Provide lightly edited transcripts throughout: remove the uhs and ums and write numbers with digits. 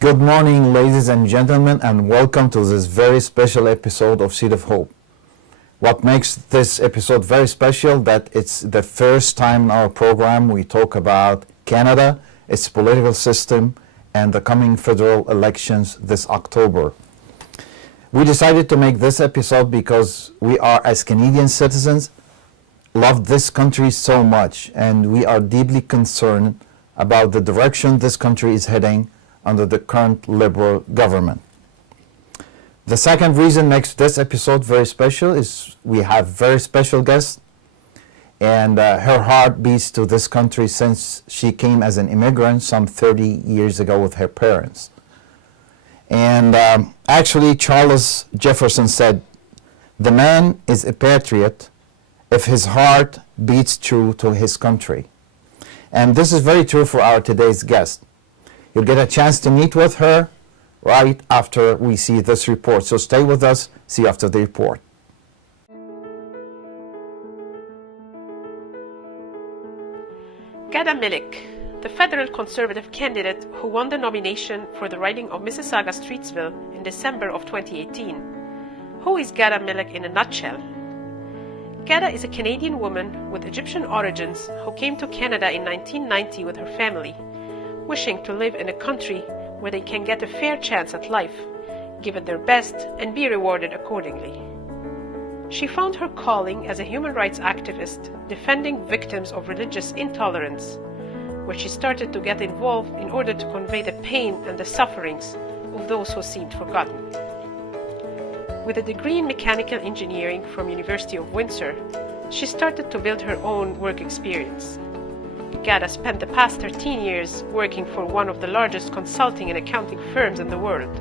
Good morning, ladies and gentlemen, and welcome to this very special episode of Seed of Hope. What makes this episode very special that it's the first time in our program we talk about Canada, its political system, and the coming federal elections this October. We decided to make this episode because we are, as Canadian citizens, love this country so much, and we are deeply concerned about the direction this country is heading under the current Liberal government. The second reason makes this episode very special is we have very special guests, and her heart beats to this country since she came as an immigrant some 30 years ago with her parents. And actually, Charles Jefferson said, "The man is a patriot if his heart beats true to his country." And this is very true for our today's guest. You'll get a chance to meet with her right after we see this report. So stay with us, see you after the report. Ghada Melek, the federal conservative candidate who won the nomination for the riding of Mississauga-Streetsville in December of 2018. Who is Ghada Melek in a nutshell? Ghada is a Canadian woman with Egyptian origins who came to Canada in 1990 with her family, wishing to live in a country where they can get a fair chance at life, give it their best, and be rewarded accordingly. She found her calling as a human rights activist defending victims of religious intolerance, where she started to get involved in order to convey the pain and the sufferings of those who seemed forgotten. With a degree in mechanical engineering from University of Windsor, she started to build her own work experience. Ghada spent the past 13 years working for one of the largest consulting and accounting firms in the world.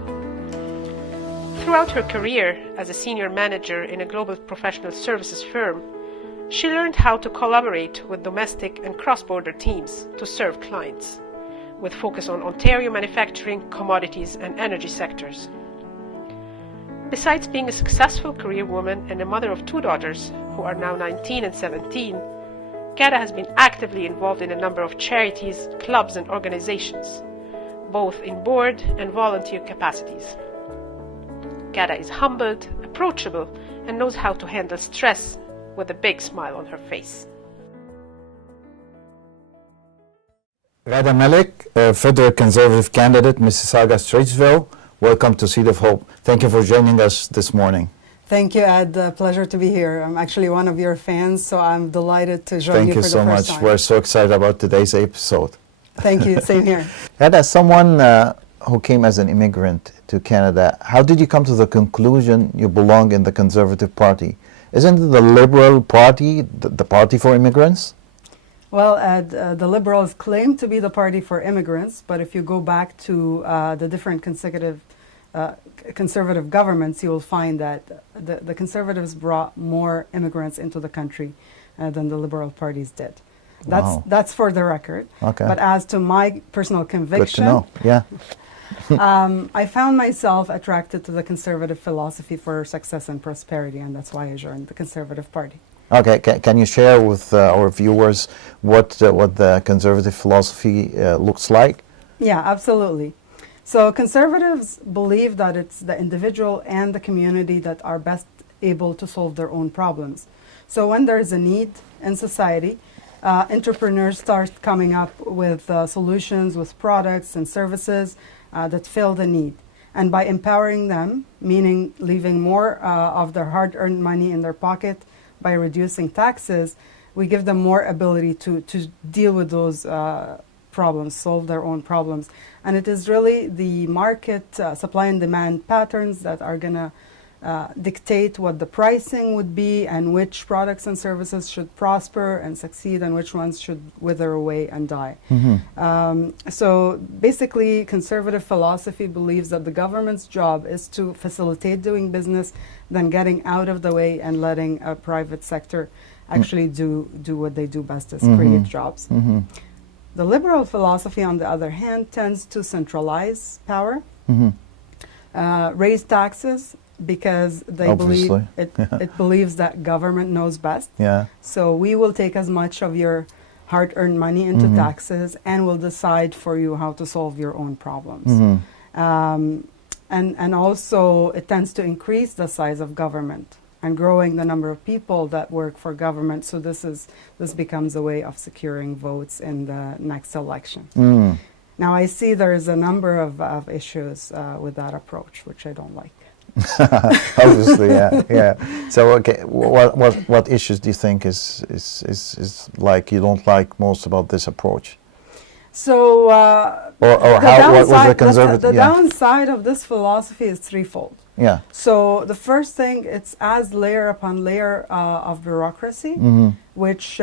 Throughout her career as a senior manager in a global professional services firm, she learned how to collaborate with domestic and cross-border teams to serve clients, with focus on Ontario manufacturing, commodities, and energy sectors. Besides being a successful career woman and a mother of two daughters, who are now 19 and 17, Ghada has been actively involved in a number of charities, clubs, and organizations, both in board and volunteer capacities. Ghada is humbled, approachable, and knows how to handle stress with a big smile on her face. Ghada Melek, federal conservative candidate, Mississauga-Streetsville. Welcome to Seed of Hope. Thank you for joining us this morning. Thank you, Ed. Pleasure to be here. I'm actually one of your fans, so I'm delighted to join you for the first time. Thank you so much. We're so excited about today's episode. Thank you. Same here. As someone who came as an immigrant to Canada, how did you come to the conclusion you belong in the Conservative Party? Isn't it the Liberal Party, the party for immigrants? Well, Ed, the Liberals claim to be the party for immigrants, but if you go back to the different conservative governments, you will find that the Conservatives brought more immigrants into the country than the Liberal parties did. That's for the record. Okay. But as to my personal conviction, good to know. Yeah. I found myself attracted to the conservative philosophy for success and prosperity, and that's why I joined the Conservative Party. Okay, can you share with our viewers what the conservative philosophy looks like? Yeah, absolutely. So conservatives believe that it's the individual and the community that are best able to solve their own problems. So when there's a need in society, entrepreneurs start coming up with solutions, with products and services that fill the need. And by empowering them, meaning leaving more of their hard-earned money in their pocket, by reducing taxes, we give them more ability to deal with those problems, solve their own problems. And it is really the market supply and demand patterns that are going to dictate what the pricing would be and which products and services should prosper and succeed and which ones should wither away and die. Mm-hmm. So basically, conservative philosophy believes that the government's job is to facilitate doing business, then getting out of the way and letting a private sector actually do what they do best, is create jobs. Mm-hmm. The liberal philosophy, on the other hand, tends to centralize power, raise taxes, because they believe it believes that government knows best. Yeah. So we will take as much of your hard-earned money into taxes and will decide for you how to solve your own problems. And also it tends to increase the size of government and growing the number of people that work for government. So this becomes a way of securing votes in the next election. Now I see there is a number of issues with that approach, which I don't like. Obviously, yeah. So, okay, what issues do you think is like you don't like most about this approach? So, or how? What was the conservative? The downside of this philosophy is threefold. Yeah. So the first thing, it's adds layer upon layer of bureaucracy, which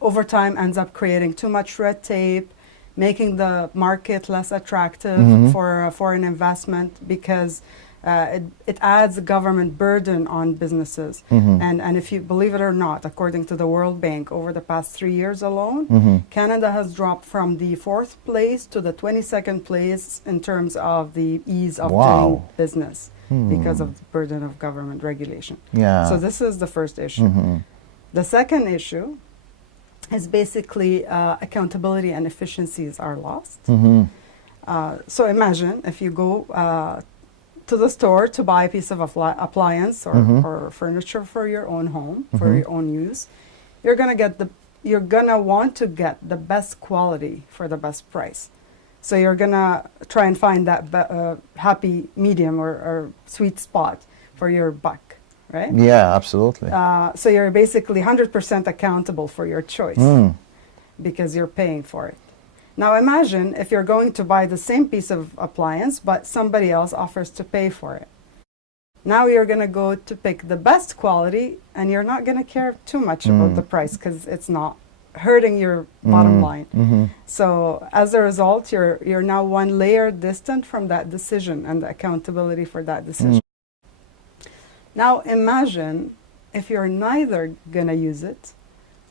over time ends up creating too much red tape, making the market less attractive for foreign investment, because it adds a government burden on businesses. And if you believe it or not, according to the World Bank, over the past 3 years alone, Canada has dropped from the 4th place to the 22nd place in terms of the ease of doing business because of the burden of government regulation. Yeah. So this is the first issue. The second issue is basically accountability and efficiencies are lost. So imagine if you go to the store to buy a piece of appliance or furniture for your own home, for your own use, you're gonna want to get the best quality for the best price. So you're gonna try and find that happy medium or sweet spot for your buck, right? Yeah, absolutely. So you're basically 100% accountable for your choice because you're paying for it. Now imagine if you're going to buy the same piece of appliance, but somebody else offers to pay for it. Now you're going to go to pick the best quality, and you're not going to care too much about the price because it's not hurting your bottom line. So as a result, you're now one layer distant from that decision and the accountability for that decision. Now imagine if you're neither going to use it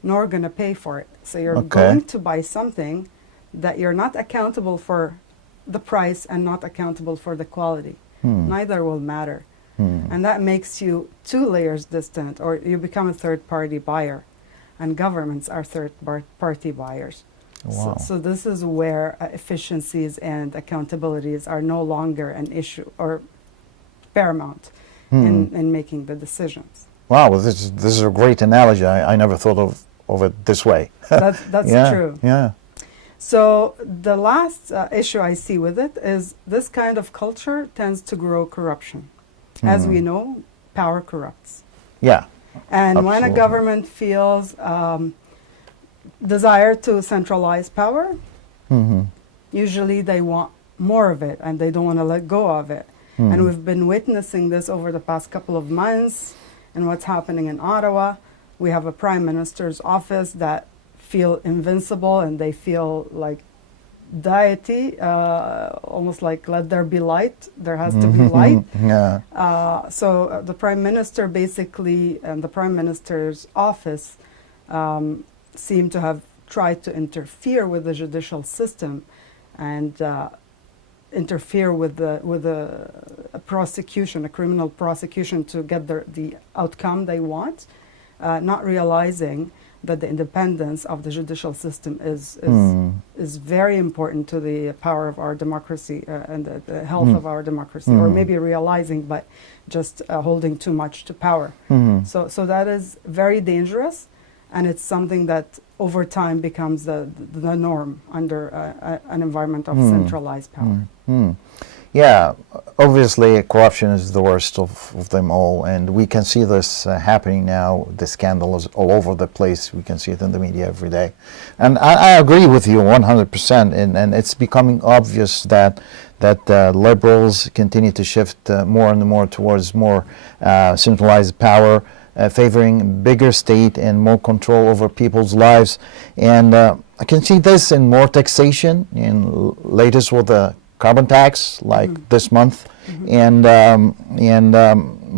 nor going to pay for it. So you're going to buy something that you're not accountable for the price and not accountable for the quality. Neither will matter. And that makes you 2 layers distant, or you become a third-party buyer. And governments are third-party buyers. Wow. So this is where efficiencies and accountabilities are no longer an issue or paramount in making the decisions. Wow, well, this is a great analogy. I never thought of it this way. That's true. Yeah. So the last issue I see with it is this kind of culture tends to grow corruption. As we know, power corrupts. Yeah. And when a government feels desire to centralize power, usually they want more of it and they don't want to let go of it. And we've been witnessing this over the past couple of months and what's happening in Ottawa. We have a prime minister's office that feel invincible and they feel like deity, almost like let there be light, there has to be light. So the prime minister basically and the prime minister's office seem to have tried to interfere with the judicial system and interfere with a prosecution, a criminal prosecution, to get the outcome they want, not realizing that the independence of the judicial system is very important to the power of our democracy and the health of our democracy, or maybe realizing but just holding too much to power. So that is very dangerous, and it's something that over time becomes the norm under an environment of centralized power. Yeah, obviously corruption is the worst of them all, and we can see this happening now. The scandal is all over the place. We can see it in the media every day. And I agree with you 100%, and it's becoming obvious that liberals continue to shift more and more towards more centralized power, favoring bigger state and more control over people's lives. And I can see this in more taxation, in latest with the carbon tax, like this month, and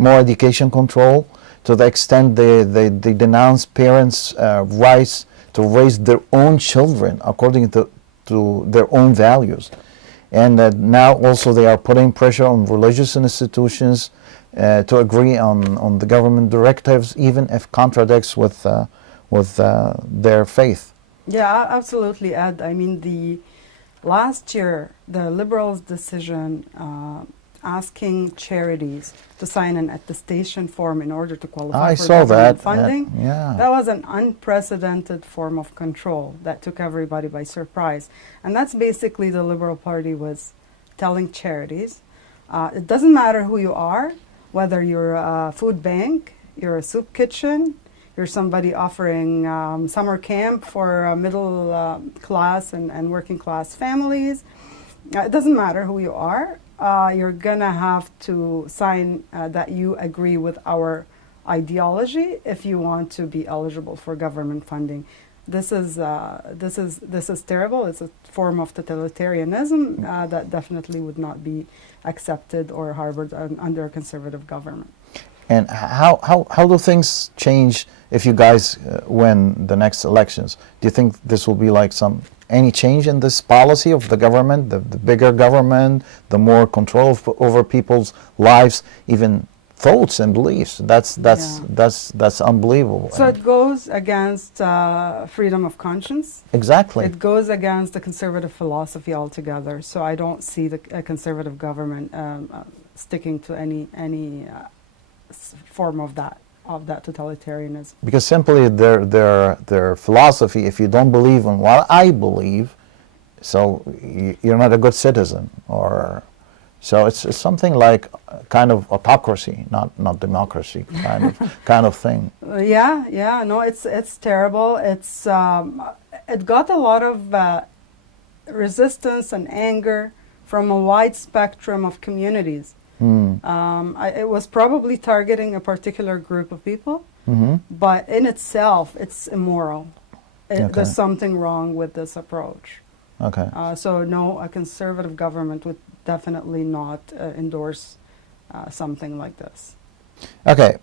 more education control, to the extent they denounce parents' rights to raise their own children according to their own values. And now also they are putting pressure on religious institutions to agree on the government directives, even if contradicts with their faith. Yeah, absolutely, Ed. I mean, Last year, the Liberals' decision asking charities to sign an attestation form in order to qualify I for saw government that. funding, Yeah. that was an unprecedented form of control that took everybody by surprise. And that's basically the Liberal Party was telling charities, it doesn't matter who you are, whether you're a food bank, you're a soup kitchen, you're somebody offering summer camp for middle class and working class families. It doesn't matter who you are. You're gonna have to sign that you agree with our ideology if you want to be eligible for government funding. This is terrible. It's a form of totalitarianism that definitely would not be accepted or harbored under a conservative government. And how do things change if you guys win the next elections? Do you think this will be like any change in this policy of the government, the bigger government, the more control over people's lives, even thoughts and beliefs? That's unbelievable. So it goes against freedom of conscience. Exactly. It goes against the conservative philosophy altogether. So I don't see the conservative government sticking to any form of that totalitarianism. Because simply their philosophy, if you don't believe in what I believe, so you're not a good citizen, or so it's something like kind of autocracy, not democracy, kind of thing. Yeah, no, it's terrible. It got a lot of resistance and anger from a wide spectrum of communities. It was probably targeting a particular group of people, but in itself, it's immoral. There's something wrong with this approach. Okay. So no, a conservative government would definitely not endorse something like this. Okay,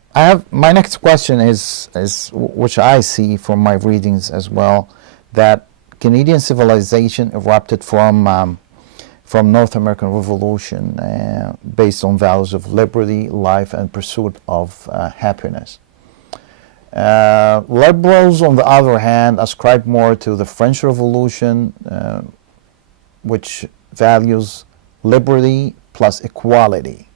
my next question is which I see from my readings as well, that Canadian civilization erupted from North American Revolution based on values of liberty, life, and pursuit of happiness. Liberals, on the other hand, ascribe more to the French Revolution, which values liberty plus equality.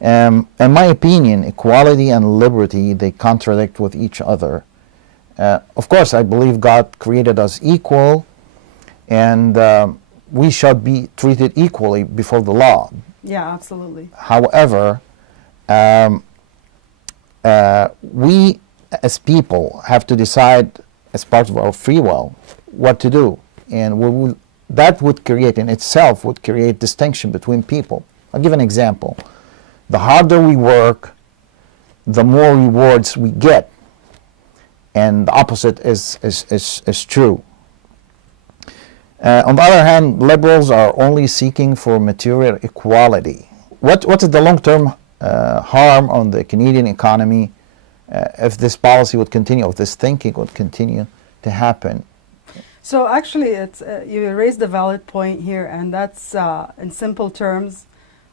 In my opinion, equality and liberty, they contradict with each other. Of course, I believe God created us equal, and we should be treated equally before the law. Yeah, absolutely. However, we as people have to decide as part of our free will what to do, and that would create in itself distinction between people. I'll give an example. The harder we work, the more rewards we get, and the opposite is true. On the other hand, liberals are only seeking for material equality. What is the long-term harm on the Canadian economy if this policy would continue, if this thinking would continue to happen? So actually, you raised a valid point here, and that's in simple terms,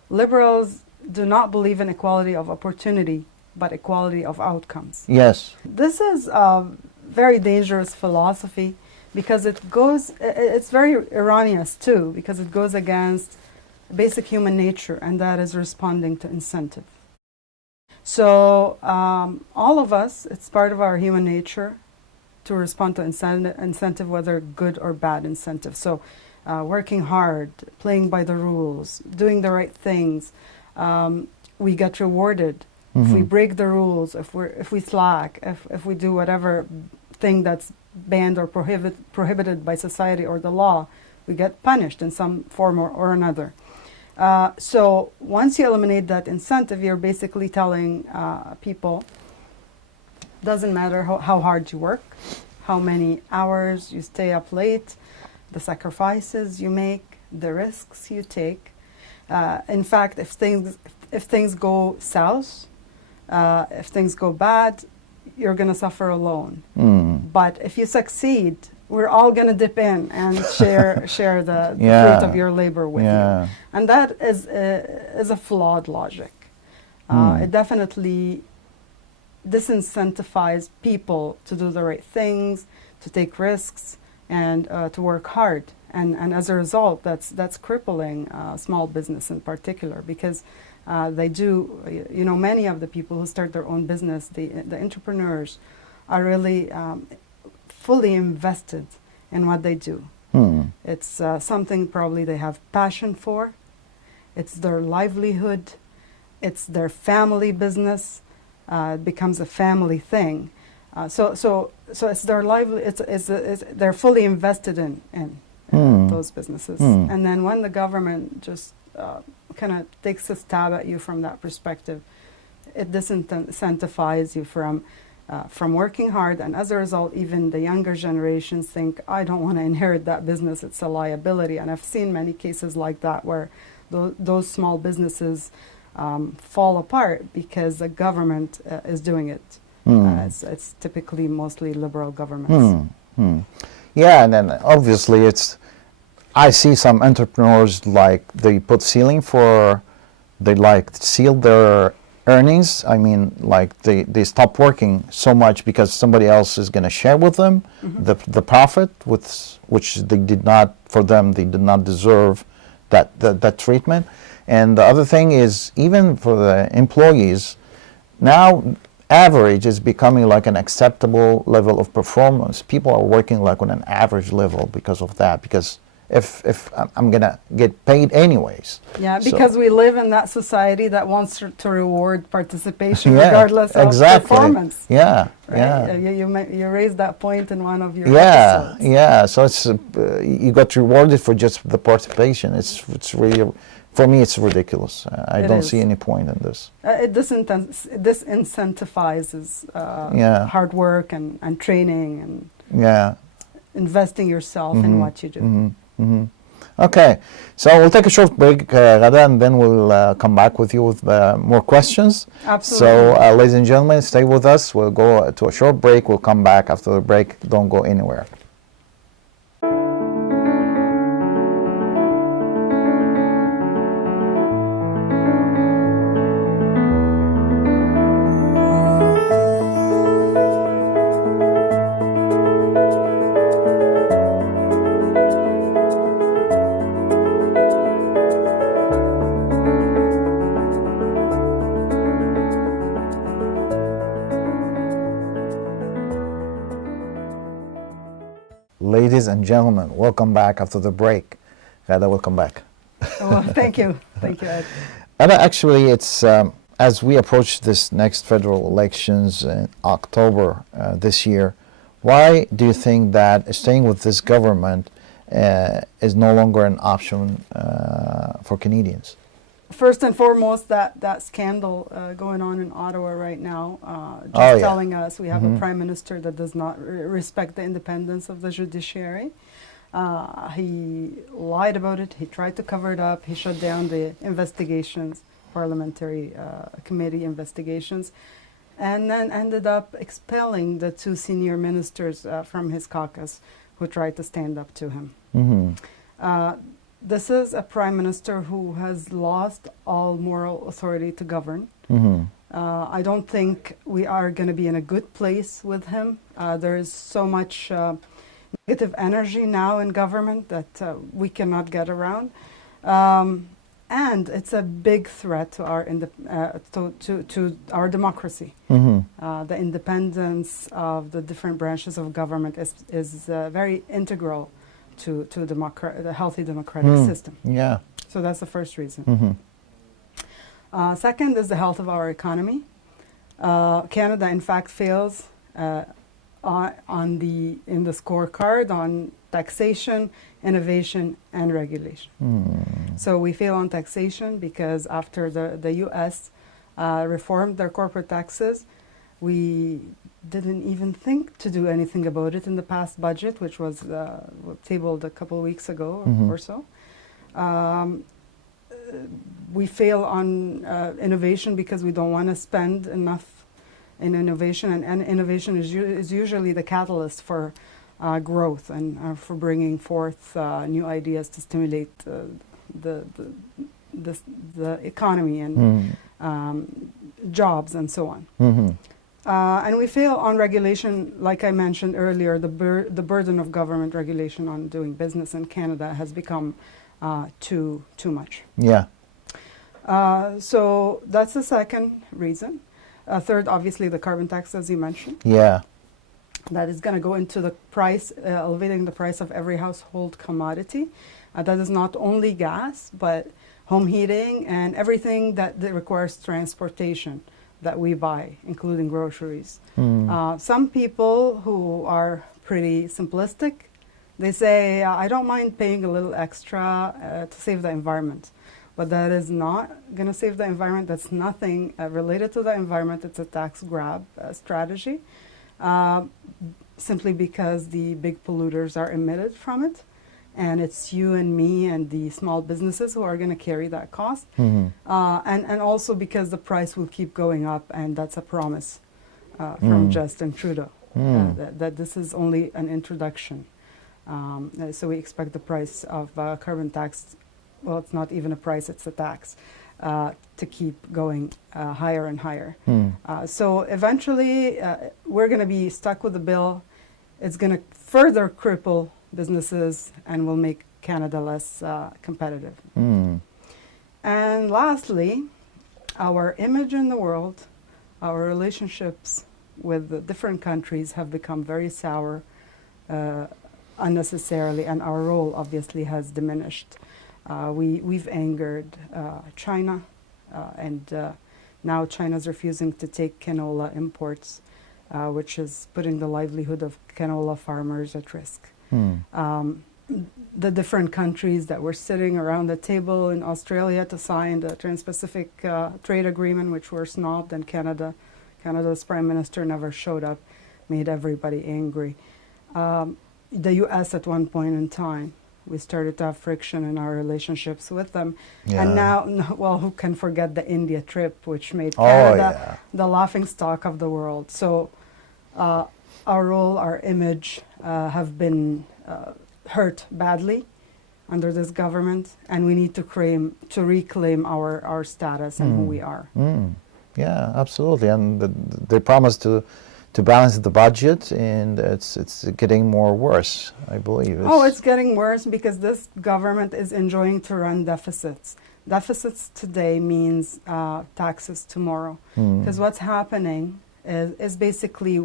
liberals do not believe in equality of opportunity, but equality of outcomes. Yes. This is a very dangerous philosophy, because it's very erroneous too, because it goes against basic human nature, and that is responding to incentive. So all of us, it's part of our human nature to respond to incentive, whether good or bad incentive. So working hard, playing by the rules, doing the right things, we get rewarded. If we break the rules, if we slack, if we do whatever thing that's banned or prohibited by society or the law, we get punished in some form or another. So once you eliminate that incentive, you're basically telling people, doesn't matter how hard you work, how many hours you stay up late, the sacrifices you make, the risks you take. In fact, if things go south, if things go bad, you're going to suffer alone. But if you succeed, we're all going to dip in and share the fruit of your labor with you. And that is a flawed logic. It definitely disincentivizes people to do the right things, to take risks, and to work hard. And as a result, that's crippling small business in particular, because they do, many of the people who start their own business, the entrepreneurs, are really fully invested in what they do. It's something probably they have passion for. It's their livelihood. It's their family business. It becomes a family thing. So it's their they're fully invested in those businesses. And then when the government just kind of takes a stab at you from that perspective, it disincentivizes you from working hard, and as a result, even the younger generations think, I don't want to inherit that business, it's a liability. And I've seen many cases like that where those small businesses fall apart because the government is doing it. It's typically mostly liberal governments. Yeah, and then obviously I see some entrepreneurs, like they put ceiling they like seal their earnings. I mean, like they stop working so much because somebody else is going to share with them the profit, which they did not, for them, they did not deserve that treatment. And the other thing is, even for the employees, now average is becoming like an acceptable level of performance. People are working like on an average level because of that, because if I'm going to get paid anyways. Yeah, because we live in that society that wants to reward participation regardless of performance. Yeah, right? yeah. You raised that point in one of your episodes. Yeah. So it's you got rewarded for just the participation. It's really, for me, it's ridiculous. I don't see any point in this. It disincentivizes hard work and training and investing yourself in what you do. Okay, so we'll take a short break, Ghada, and then we'll come back with you with more questions. Absolutely. So, ladies and gentlemen, stay with us. We'll go to a short break. We'll come back after the break. Don't go anywhere. Ladies and gentlemen, welcome back after the break. Ghada, welcome back. Well, thank you. Thank you, Ed. And actually, it's as we approach this next federal elections in October this year, why do you think that staying with this government is no longer an option for Canadians? First and foremost, that scandal going on in Ottawa right now, telling us we have a prime minister that does not respect the independence of the judiciary. He lied about it. He tried to cover it up. He shut down the investigations, parliamentary committee investigations, and then ended up expelling the two senior ministers from his caucus who tried to stand up to him. This is a prime minister who has lost all moral authority to govern. I don't think we are going to be in a good place with him. There is so much negative energy now in government that we cannot get around. And it's a big threat to our to our democracy. The independence of the different branches of government is very integral to the healthy democratic system. Yeah. So that's the first reason. Second is the health of our economy. Canada, in fact, fails in the scorecard on taxation, innovation, and regulation. So we fail on taxation because after the U.S. Reformed their corporate taxes, we didn't even think to do anything about it in the past budget, which was tabled a couple of weeks ago or so. We fail on innovation because we don't want to spend enough in innovation, and innovation is usually the catalyst for growth and for bringing forth new ideas to stimulate the economy and jobs and so on. And we feel on regulation, like I mentioned earlier, the burden of government regulation on doing business in Canada has become too much. Yeah. So that's the second reason. Third, obviously, the carbon tax, as you mentioned. Yeah. That is going to go into the price, elevating the price of every household commodity. That is not only gas, but home heating and everything that requires transportation that we buy, including groceries. Some people who are pretty simplistic, they say, I don't mind paying a little extra to save the environment. But that is not going to save the environment. That's nothing related to the environment. It's a tax grab strategy, simply because the big polluters are emitted from it. And it's you and me and the small businesses who are going to carry that cost. And also because the price will keep going up, and that's a promise from Justin Trudeau, that this is only an introduction. So we expect the price of carbon tax, well, it's not even a price, it's a tax, to keep going higher and higher. So eventually we're going to be stuck with the bill. It's going to further cripple businesses and will make Canada less competitive. And lastly, our image in the world, our relationships with the different countries have become very sour unnecessarily, and our role obviously has diminished. We've angered China, and now China's refusing to take canola imports, which is putting the livelihood of canola farmers at risk. The different countries that were sitting around the table in Australia to sign the Trans-Pacific Trade Agreement, which were snobbed, and Canada's Prime Minister never showed up, made everybody angry. The U.S. at one point in time, we started to have friction in our relationships with them. And now, well, who can forget the India trip, which made Canada the laughingstock of the world. So our role, our image have been hurt badly under this government, and we need to reclaim our status and who we are. Yeah, absolutely. And they promised to balance the budget, and it's getting more worse, I believe. It's getting worse because this government is enjoying to run deficits. Deficits today means taxes tomorrow. Because what's happening is basically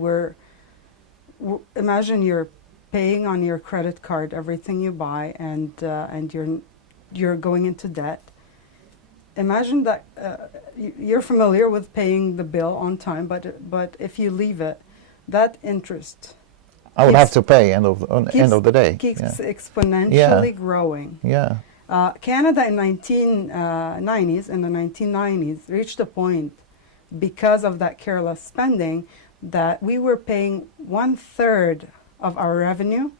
imagine you're paying on your credit card everything you buy, and you're going into debt. Imagine that you're familiar with paying the bill on time, but if you leave it, that interest I would have to pay end of the day. Keeps exponentially growing. Yeah. Canada in the 1990s, reached a point because of that careless spending that we were paying 1/3 of our revenue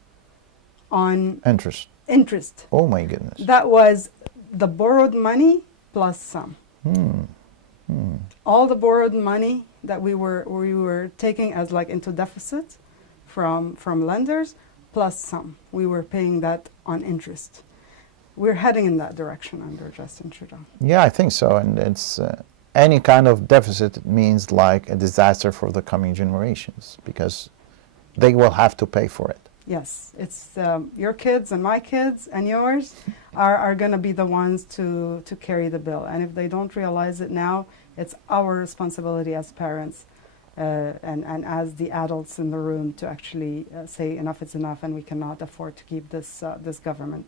on interest. Oh my goodness. That was the borrowed money plus some. All the borrowed money that we were taking as like into deficit from lenders plus some. We were paying that on interest. We're heading in that direction under Justin Trudeau. Yeah, I think so. And it's any kind of deficit means like a disaster for the coming generations, because they will have to pay for it. Yes, it's your kids and my kids and yours are going to be the ones to carry the bill. And if they don't realize it now, it's our responsibility as parents and as the adults in the room to actually say enough is enough, and we cannot afford to keep this government.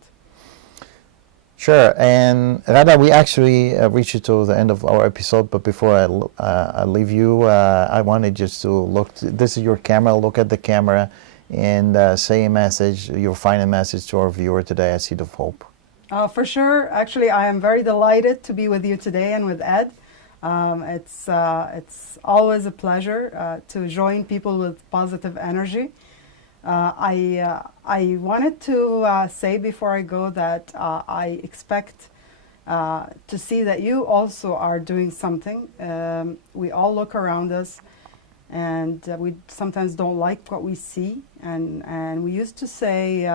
Sure. And Ghada, we actually reached to the end of our episode, but before I leave you, I wanted just to look. This is your camera. Look at the camera and say a message, your final message to our viewer today at Seed of Hope. For sure. Actually, I am very delighted to be with you today and with Ed. It's always a pleasure to join people with positive energy. I wanted to say before I go that I expect to see that you also are doing something. We all look around us, and we sometimes don't like what we see, and we used to say,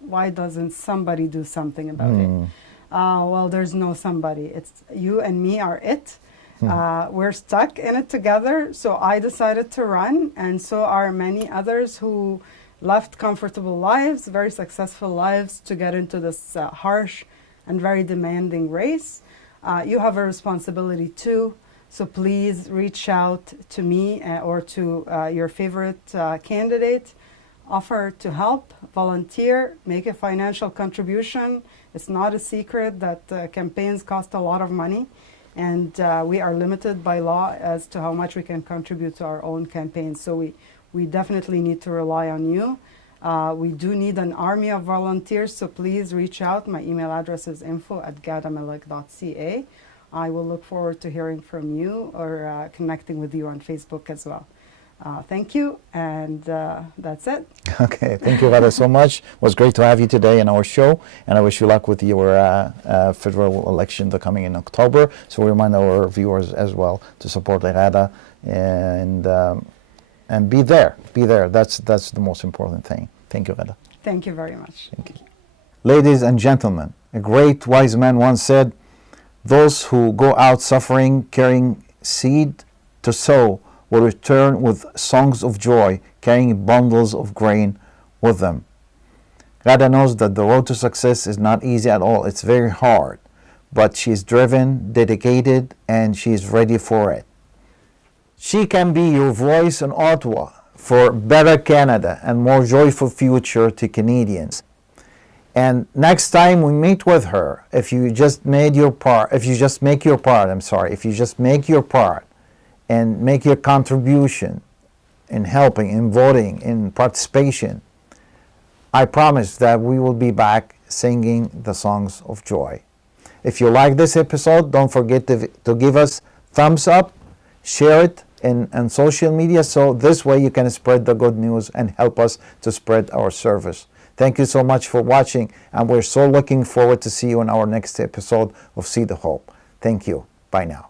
why doesn't somebody do something about it? Well, there's no somebody. It's you and me are it. We're stuck in it together, so I decided to run, and so are many others who left comfortable lives, very successful lives, to get into this harsh and very demanding race. You have a responsibility too, so please reach out to me or to your favorite candidate. Offer to help, volunteer, make a financial contribution. It's not a secret that campaigns cost a lot of money, and we are limited by law as to how much we can contribute to our own campaigns. So we definitely need to rely on you. We do need an army of volunteers, so please reach out. My email address is info@ghadamelek.ca. I will look forward to hearing from you or connecting with you on Facebook as well. Thank you, and that's it. Okay, thank you, Ghada, so much. It was great to have you today in our show, and I wish you luck with your federal election coming in October. So we remind our viewers as well to support Ghada and be there. Be there. That's the most important thing. Thank you, Ghada. Thank you very much. Thank you. Ladies and gentlemen, a great wise man once said, "Those who go out suffering, carrying seed to sow, will return with songs of joy, carrying bundles of grain with them." Ghada knows that the road to success is not easy at all. It's very hard, but she's driven, dedicated, and she's ready for it. She can be your voice in Ottawa for better Canada and more joyful future to Canadians. And next time we meet with her, if you just make your part and make your contribution in helping, in voting, in participation, I promise that we will be back singing the songs of joy. If you like this episode, don't forget to give us thumbs up, share it in social media, so this way you can spread the good news and help us to spread our service. Thank you so much for watching, and we're so looking forward to see you in our next episode of See the Hope. Thank you. Bye now.